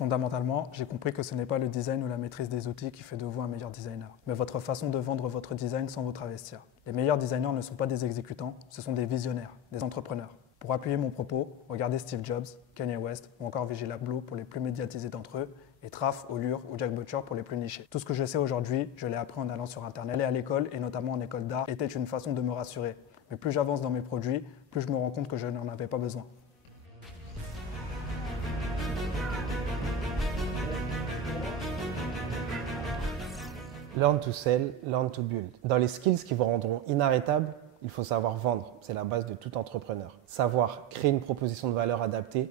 Fondamentalement, j'ai compris que ce n'est pas le design ou la maîtrise des outils qui fait de vous un meilleur designer, mais votre façon de vendre votre design sans vous travestir. Les meilleurs designers ne sont pas des exécutants, ce sont des visionnaires, des entrepreneurs. Pour appuyer mon propos, regardez Steve Jobs, Kanye West ou encore Virgil Abloh pour les plus médiatisés d'entre eux, et Traf, Allure ou Jack Butcher pour les plus nichés. Tout ce que je sais aujourd'hui, je l'ai appris en allant sur Internet. Aller à l'école, et notamment en école d'art, était une façon de me rassurer. Mais plus j'avance dans mes produits, plus je me rends compte que je n'en avais pas besoin. Learn to sell, learn to build. Dans les skills qui vous rendront inarrêtables, il faut savoir vendre. C'est la base de tout entrepreneur. Savoir créer une proposition de valeur adaptée,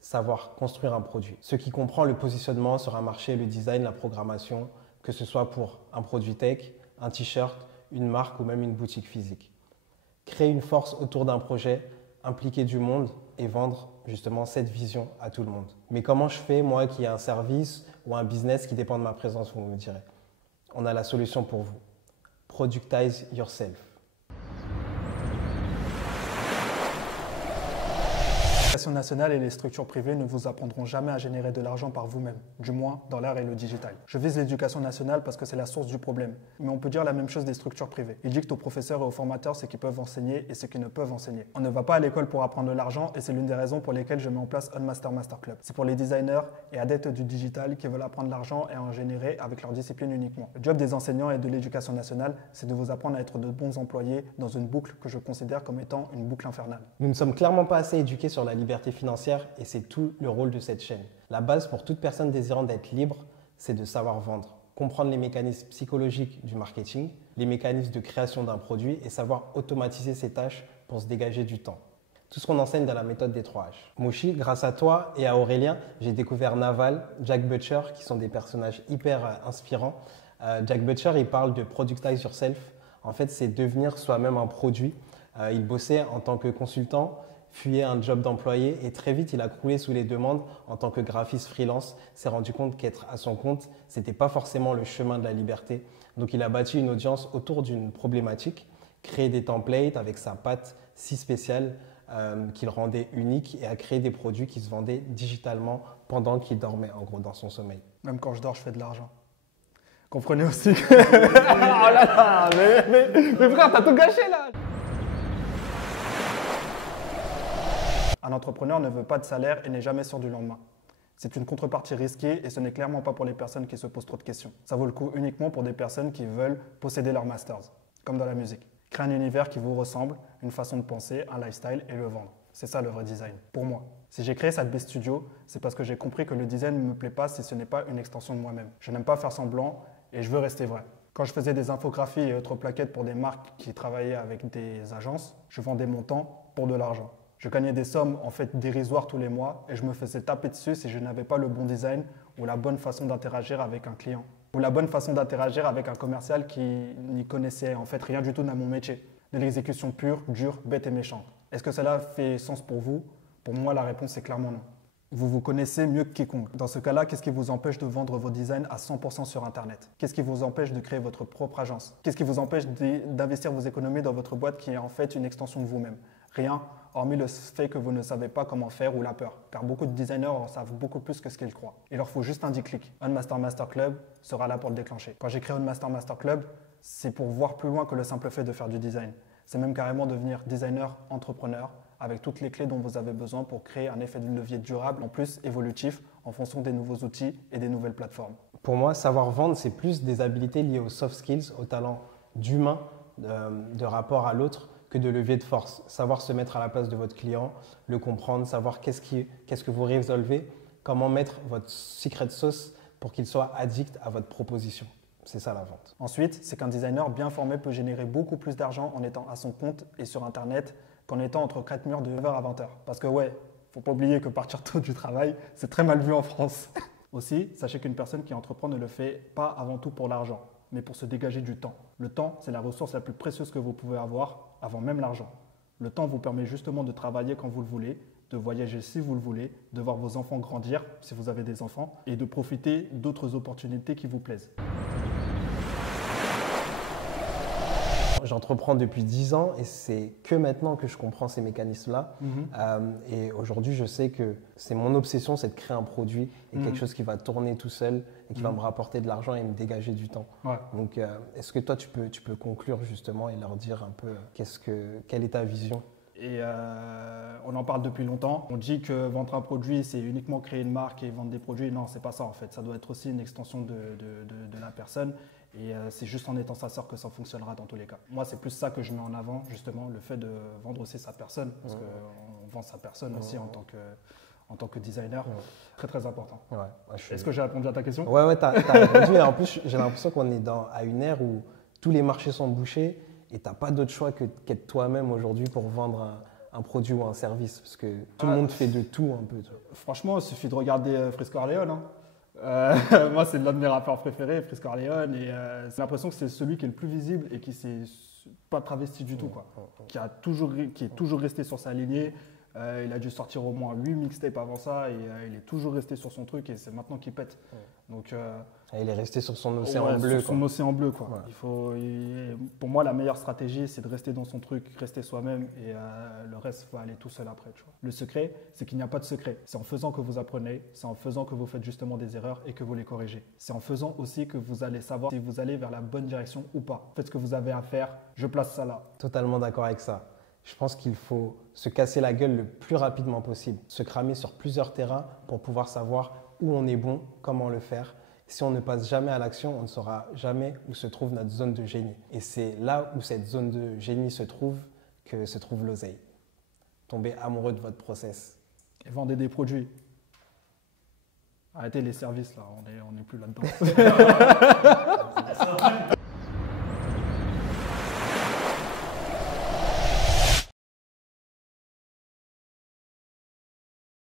savoir construire un produit. Ce qui comprend le positionnement sur un marché, le design, la programmation, que ce soit pour un produit tech, un t-shirt, une marque ou même une boutique physique. Créer une force autour d'un projet, impliquer du monde et vendre justement cette vision à tout le monde. Mais comment je fais, moi qui ai un service ou un business qui dépend de ma présence, vous me direz? On a la solution pour vous. Productize yourself. L'éducation nationale et les structures privées ne vous apprendront jamais à générer de l'argent par vous-même, du moins dans l'art et le digital. Je vise l'éducation nationale parce que c'est la source du problème, mais on peut dire la même chose des structures privées. Ils dictent aux professeurs et aux formateurs ce qu'ils peuvent enseigner et ce qu'ils ne peuvent enseigner. On ne va pas à l'école pour apprendre de l'argent et c'est l'une des raisons pour lesquelles je mets en place Unmaster Master Club. C'est pour les designers et adeptes du digital qui veulent apprendre l'argent et en générer avec leur discipline uniquement. Le job des enseignants et de l'éducation nationale, c'est de vous apprendre à être de bons employés dans une boucle que je considère comme étant une boucle infernale. Nous ne sommes clairement pas assez éduqués sur la liberté financière et c'est tout le rôle de cette chaîne. La base pour toute personne désirant d'être libre, c'est de savoir vendre, comprendre les mécanismes psychologiques du marketing, les mécanismes de création d'un produit et savoir automatiser ses tâches pour se dégager du temps. Tout ce qu'on enseigne dans la méthode des 3 H. Moshi, grâce à toi et à Aurélien, j'ai découvert Naval, Jack Butcher, qui sont des personnages hyper inspirants. Jack Butcher, il parle de productize yourself. En fait, c'est devenir soi-même un produit. Il bossait en tant que consultant, fuyait un job d'employé et très vite, il a croulé sous les demandes en tant que graphiste freelance. S'est rendu compte qu'être à son compte, c'était pas forcément le chemin de la liberté. Donc, il a bâti une audience autour d'une problématique, créé des templates avec sa patte si spéciale qu'il rendait unique et a créé des produits qui se vendaient digitalement pendant qu'il dormait, en gros, dans son sommeil. Même quand je dors, je fais de l'argent. Comprenez aussi que... oh là là, mais frère, t'as tout gâché là. Un entrepreneur ne veut pas de salaire et n'est jamais sûr du lendemain. C'est une contrepartie risquée et ce n'est clairement pas pour les personnes qui se posent trop de questions. Ça vaut le coup uniquement pour des personnes qui veulent posséder leur masters, comme dans la musique. Créer un univers qui vous ressemble, une façon de penser, un lifestyle et le vendre. C'est ça le vrai design, pour moi. Si j'ai créé Sad B Studio, c'est parce que j'ai compris que le design ne me plaît pas si ce n'est pas une extension de moi-même. Je n'aime pas faire semblant et je veux rester vrai. Quand je faisais des infographies et autres plaquettes pour des marques qui travaillaient avec des agences, je vendais mon temps pour de l'argent. Je gagnais des sommes en fait dérisoires tous les mois et je me faisais taper dessus si je n'avais pas le bon design ou la bonne façon d'interagir avec un client. Ou la bonne façon d'interagir avec un commercial qui n'y connaissait en fait rien du tout dans mon métier. De l'exécution pure, dure, bête et méchante. Est-ce que cela fait sens pour vous? Pour moi, la réponse est clairement non. Vous vous connaissez mieux que quiconque. Dans ce cas-là, qu'est-ce qui vous empêche de vendre vos designs à 100% sur Internet? Qu'est-ce qui vous empêche de créer votre propre agence? Qu'est-ce qui vous empêche d'investir vos économies dans votre boîte qui est en fait une extension de vous-même? Rien, hormis le fait que vous ne savez pas comment faire ou la peur. Car beaucoup de designers en savent beaucoup plus que ce qu'ils croient. Il leur faut juste un déclic. Unmaster Master Club sera là pour le déclencher. Quand j'ai créé Unmaster Master Club, c'est pour voir plus loin que le simple fait de faire du design. C'est même carrément devenir designer, entrepreneur, avec toutes les clés dont vous avez besoin pour créer un effet de levier durable, en plus évolutif, en fonction des nouveaux outils et des nouvelles plateformes. Pour moi, savoir vendre, c'est plus des habiletés liées aux soft skills, au talent d'humain, de rapport à l'autre, que de levier de force. Savoir se mettre à la place de votre client, le comprendre, savoir qu'est-ce que vous résolvez, comment mettre votre secret sauce pour qu'il soit addict à votre proposition. C'est ça la vente. Ensuite, c'est qu'un designer bien formé peut générer beaucoup plus d'argent en étant à son compte et sur Internet qu'en étant entre 4 murs de 9h à 20h. Parce que ouais, faut pas oublier que partir tôt du travail, c'est très mal vu en France. Aussi, sachez qu'une personne qui entreprend ne le fait pas avant tout pour l'argent, mais pour se dégager du temps. Le temps, c'est la ressource la plus précieuse que vous pouvez avoir, avant même l'argent. Le temps vous permet justement de travailler quand vous le voulez, de voyager si vous le voulez, de voir vos enfants grandir, si vous avez des enfants, et de profiter d'autres opportunités qui vous plaisent. j'entreprends depuis 10 ans et c'est que maintenant que je comprends ces mécanismes-là. Et aujourd'hui, je sais que c'est mon obsession, c'est de créer un produit et quelque chose qui va tourner tout seul et qui va me rapporter de l'argent et me dégager du temps. Ouais. Donc, est-ce que toi, tu peux conclure justement et leur dire un peu quelle est ta vision? Et on en parle depuis longtemps. On dit que vendre un produit, c'est uniquement créer une marque et vendre des produits. Non, c'est pas ça en fait. Ça doit être aussi une extension de la personne. Et c'est juste en étant sa sœur que ça fonctionnera dans tous les cas. Moi, c'est plus ça que je mets en avant, justement, le fait de vendre aussi sa personne. Parce qu'on vend sa personne aussi en tant que designer. Très, très important. Ouais, Est-ce que j'ai répondu à ta question? Ouais, t'as répondu. Et en plus, j'ai l'impression qu'on est à une ère où tous les marchés sont bouchés. Et tu n'as pas d'autre choix qu'être toi-même aujourd'hui pour vendre un produit ou un service. Parce que tout le monde fait de tout un peu. Tu vois. Franchement, il suffit de regarder Frisk Orleans. Moi, c'est l'un de mes rappeurs préférés, Frisk Orleans. Et j'ai l'impression que c'est celui qui est le plus visible et qui ne s'est pas travesti du tout. Quoi. Qui est toujours resté sur sa lignée. Il a dû sortir au moins 8 mixtapes avant ça. Et il est toujours resté sur son truc et c'est maintenant qu'il pète. Donc, il est resté sur son océan bleu. Sur son océan bleu, quoi. Ouais. Pour moi, la meilleure stratégie, c'est de rester dans son truc, rester soi-même et le reste va aller tout seul après. Tu vois. Le secret, c'est qu'il n'y a pas de secret. C'est en faisant que vous apprenez, c'est en faisant que vous faites justement des erreurs et que vous les corrigez. C'est en faisant aussi que vous allez savoir si vous allez vers la bonne direction ou pas. Faites ce que vous avez à faire, je place ça là. Totalement d'accord avec ça. Je pense qu'il faut se casser la gueule le plus rapidement possible, se cramer sur plusieurs terrains pour pouvoir savoir où on est bon, comment le faire. Si on ne passe jamais à l'action, on ne saura jamais où se trouve notre zone de génie. Et c'est là où cette zone de génie se trouve que se trouve l'oseille. Tombez amoureux de votre process. Et vendez des produits. Arrêtez les services là, on est plus là-dedans.